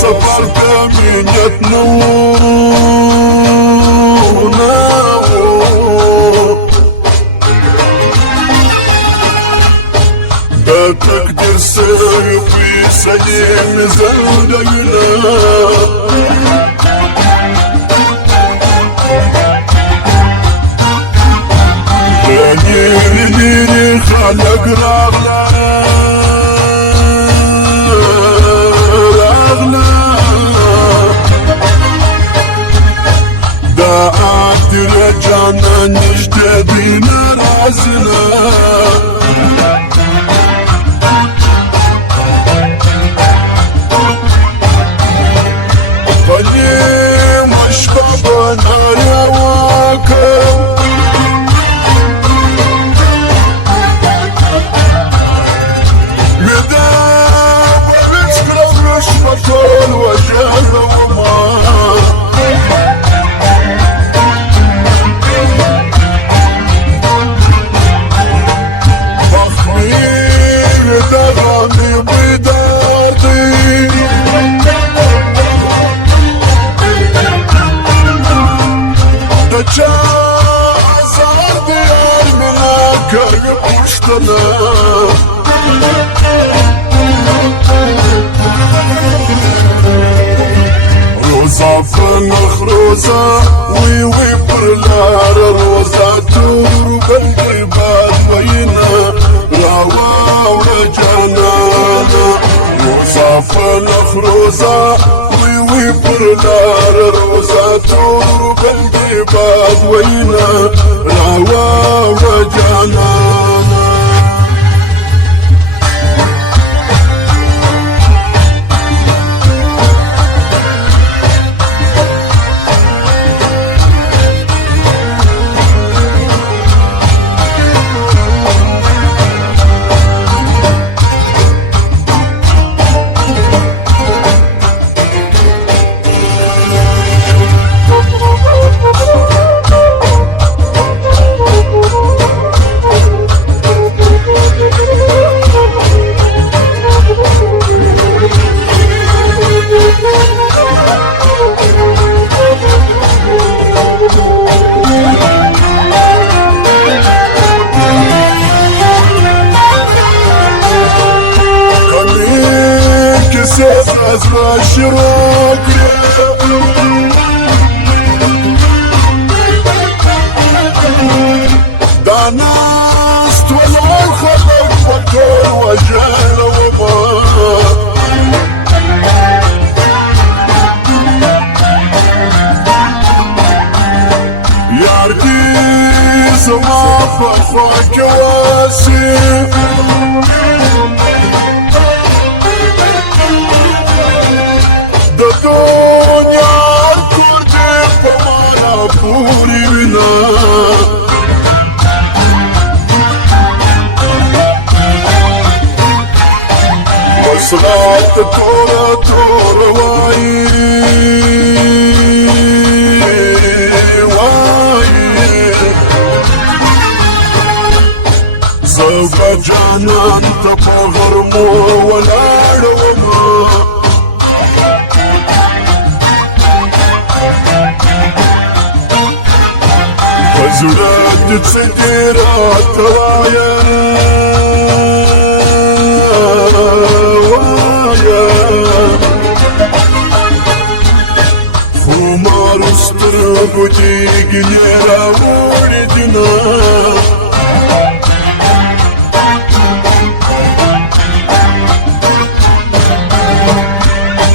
سفر بأمينية بتقدر سيفي سليم زودينا ديري خلق راغلا دا عدل جانا نجددين رازنا قديم اشباب نار يواكب طول وجهه وما بخمير دغامي بدارتي دجا عزار ديار منك يبوشتنا روزا فنخ روزا وي برلار روزا تور بالقلبات وينا راوا ورجانانا روزا فنخ روزا وي برلار روزا تور بالقلبات وينا راوا ورجانانا أزرع الشروق داناس ولا الخلق فكر وجهل وما ياردي زما فخفاك واسي الدنيا الكرد فمانا بوري بنا وصلات تورا تورا واي زوجة جانان تفغر مو ولا روما وزرات تصديرات روايا خمار استرق وديق نيرا وردنا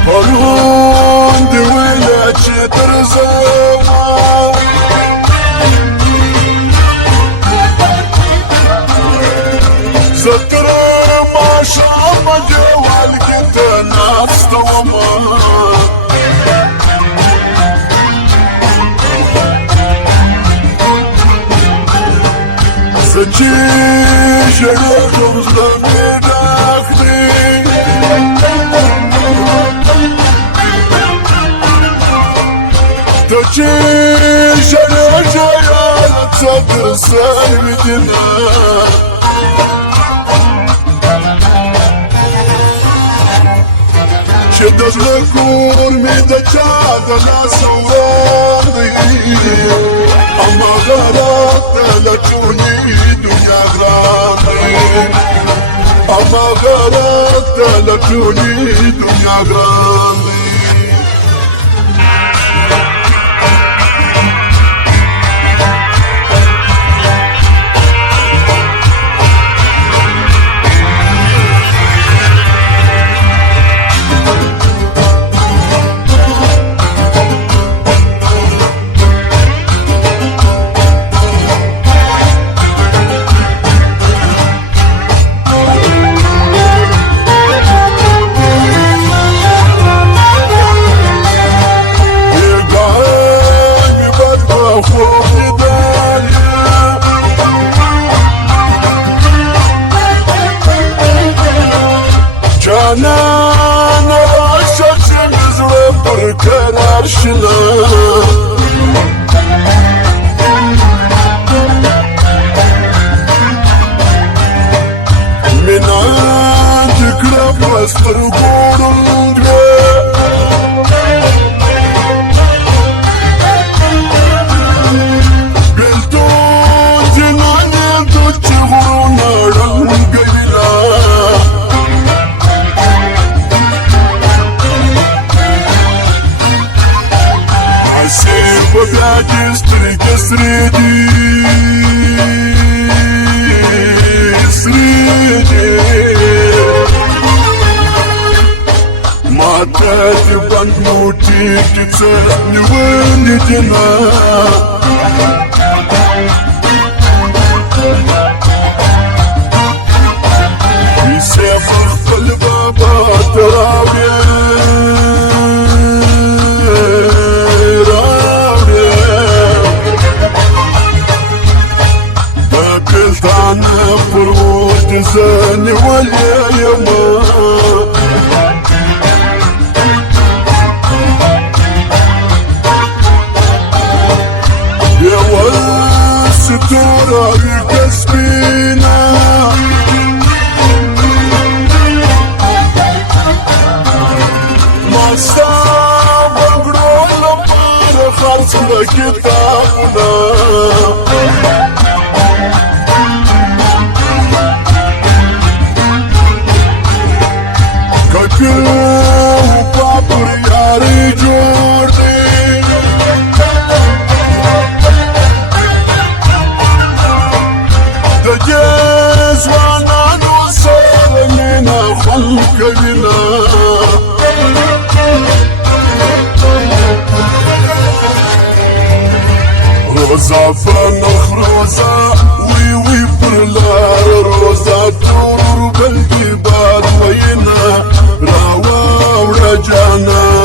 قالون دويلة ترزاوا ذكر ما شاء ما جوال كنت ناس توما سجي شغل خمسة داخلي تجي شغل جاية تصدر سالبتنا چې د زړه کور مې د چا د لاس وران دی هماغه راته له ټولې دنیا ګران دی هماغه راته له ټولې دنیا ګران دی جانان راشه چې مې زړه پر قرار شله مینه دې کړه په سترګو ړوند بېلتون جنانې د چې غرونه ړنګوي بیا دې سترګې سرې دي سرې دي ماته دې بند موټي کې څه نیولې دي نه پیسې په خپل بابا ته راوړې تانه پر ورد زنی ولی یما یول ستورا کسبینا ماستا بگرو لپار خرچ لکتابونا پاپر یاری جوړ دی د دې ځوانانو سره مینه خوند کوي نه روزا فنخ روزا وی وی پر لار روزا ټول بلګي باد وینا راوړه جانا